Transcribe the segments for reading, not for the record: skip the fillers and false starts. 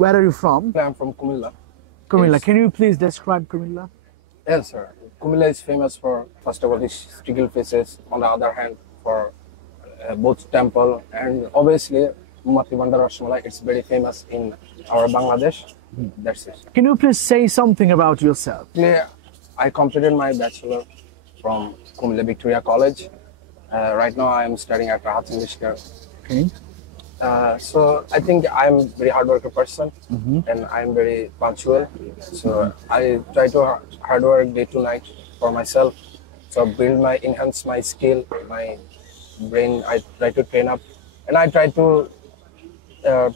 Where are you from? I'm from Kumilla. Kumilla. Yes. Can you please describe Kumilla? Yes, sir. Kumilla is famous for, first of all, its stickle faces. On the other hand, for both temple and obviously Matibanda Rasmalai. It's very famous in our Bangladesh. That's it. Can you please say something about yourself? Actually, I completed my bachelor from Kumilla Victoria College. Right now, I am studying at Rahat English Care. Okay. So I think I'm very hard worker person and I'm very punctual. So I try to hard work day to night for myself. So enhance my skill, my brain. I try to train up, and I try to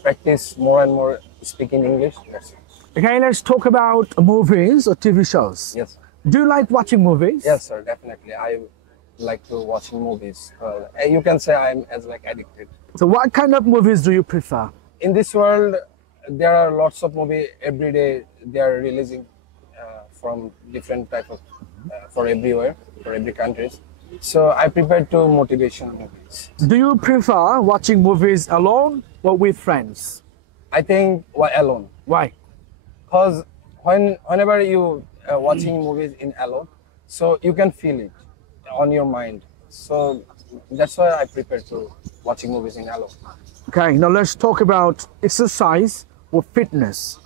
practice more and more speaking English. That's it. Okay, let's talk about movies or TV shows. Yes. Do you like watching movies? Yes, sir. Definitely. I like to watching movies. You can say I'm as like addicted. So what kind of movies do you prefer? In this world, there are lots of movies every day. They are releasing from different type of for everywhere, for every countries. So I prefer to motivation movies. Do you prefer watching movies alone or with friends? I think alone, Why? because whenever you watching movies in alone, so you can feel it on your mind. So that's why I prefer to watching movies in alone. Okay, now let's talk about exercise or fitness.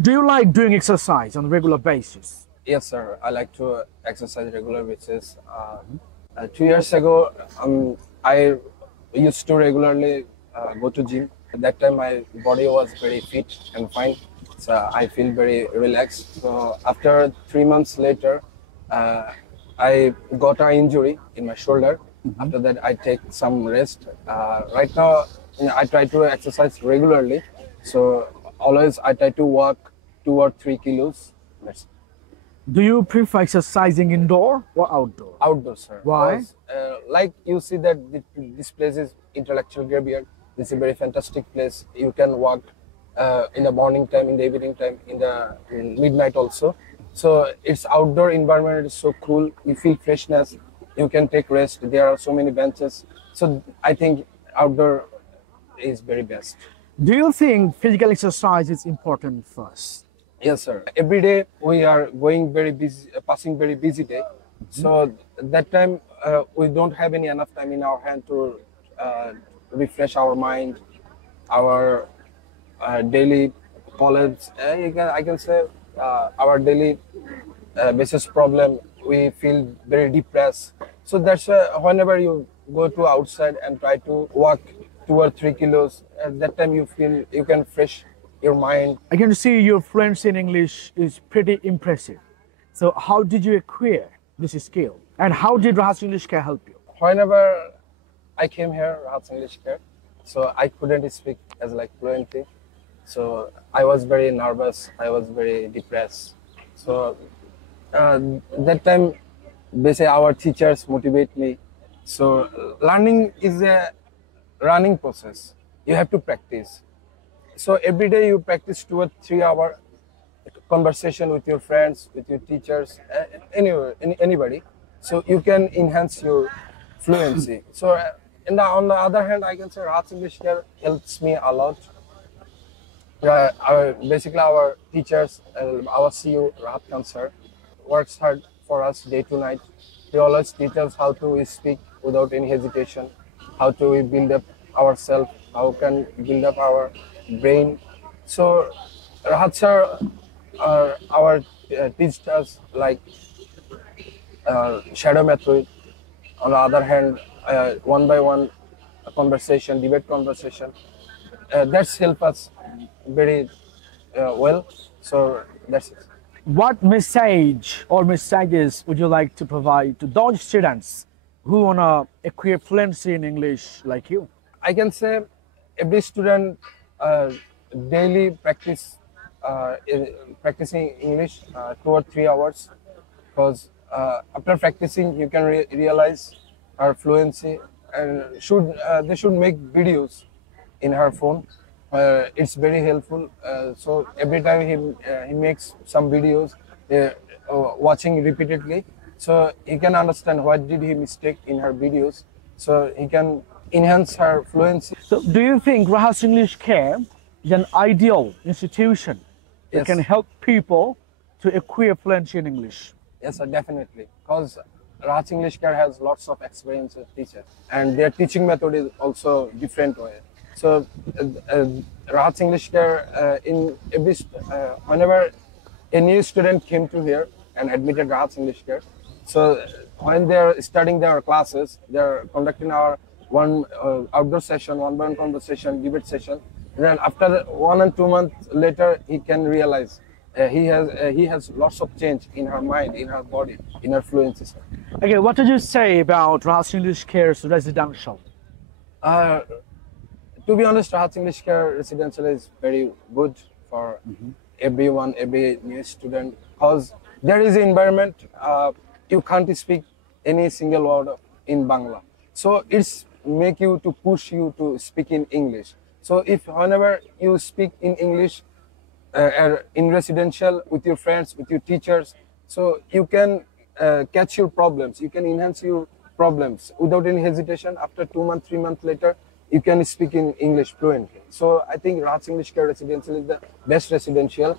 Do you like doing exercise on a regular basis? Yes, sir. I like to exercise regular basis. 2 years ago, I used to regularly go to gym. At that time, my body was very fit and fine, so I feel very relaxed. So after 3 months later, I got an injury in my shoulder. After that, I take some rest. Right now, I try to exercise regularly. So always I try to walk 2 or 3 kilos. That's Do you prefer exercising indoor or outdoor? outdoors, sir. Why? Because, like you see that this place is intellectual graveyard. This is a very fantastic place. You can walk in the morning time, in the evening time, in midnight also. So it's outdoor environment is so cool. You feel freshness. You can take rest. There are so many benches. So I think outdoor is very best. Do you think physical exercise is important first? Yes, sir. Every day we are going very busy, passing very busy day. So that time we don't have any enough time in our hand to refresh our mind, our daily problems. I can say our daily basis problem. We feel very depressed. So that's why whenever you go to outside and try to walk 2 or 3 kilos, at that time you feel you can fresh your mind. I can see your fluency in English is pretty impressive. So how did you acquire this skill? And how did Rahat English Care help you? Whenever I came here, Rahat English Care, so I couldn't speak as like fluently. So I was very nervous. I was very depressed. So that time, basically our teachers motivate me. So learning is a running process. You have to practice. So every day you practice 2 or 3 hour conversation with your friends, with your teachers, anybody. So you can enhance your fluency. So on the other hand, I can say Rahat English Care helps me a lot. Basically our teachers, our CEO Rahat Khan sir, works hard for us day to night. He always teaches us how to speak without any hesitation, how to build up ourselves, how can build up our brain. So Rahat sir our teach us like shadow method. On the other hand, one by one conversation, debate conversation. That's help us very well. So that's it. What message or messages would you like to provide to those students who want to acquire fluency in English like you? I can say every student daily practicing English 2 or 3 hours, because after practicing you can realize our fluency, and they should make videos in her phone. It's very helpful. So every time he makes some videos, watching repeatedly, so he can understand what did he mistake in her videos, so he can enhance her fluency. So do you think Rahat English Care is an ideal institution that Yes. can help people to acquire fluency in English. Yes, sir, definitely. Because Rahat English Care has lots of experience as teacher, and their teaching method is also different way. So, Rahat English Care in every whenever a new student came to here and admitted Rahat English Care, so when they're studying their classes, they're conducting our one outdoor session, one-by-one conversation, debate session. Then after 1 and 2 months later, he can realize he has lots of change in her mind, in her body, in her fluency. Sir. Okay, what did you say about Rahat English Care's residential? Uh, to be honest, Rahat English Care Residential is very good for everyone, every new student, because there is an environment you can't speak any single word in Bangla. So it's make you to push you to speak in English. So if whenever you speak in English in residential with your friends, with your teachers, so you can catch your problems, you can enhance your problems without any hesitation. After 2 months, 3 months later, you can speak in English fluently. So I think Rahat English Care Residential is the best residential.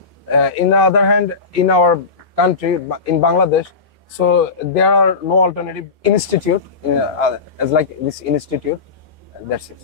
In the other hand, in our country, in Bangladesh, so there are no alternative institute as like this institute. That's it.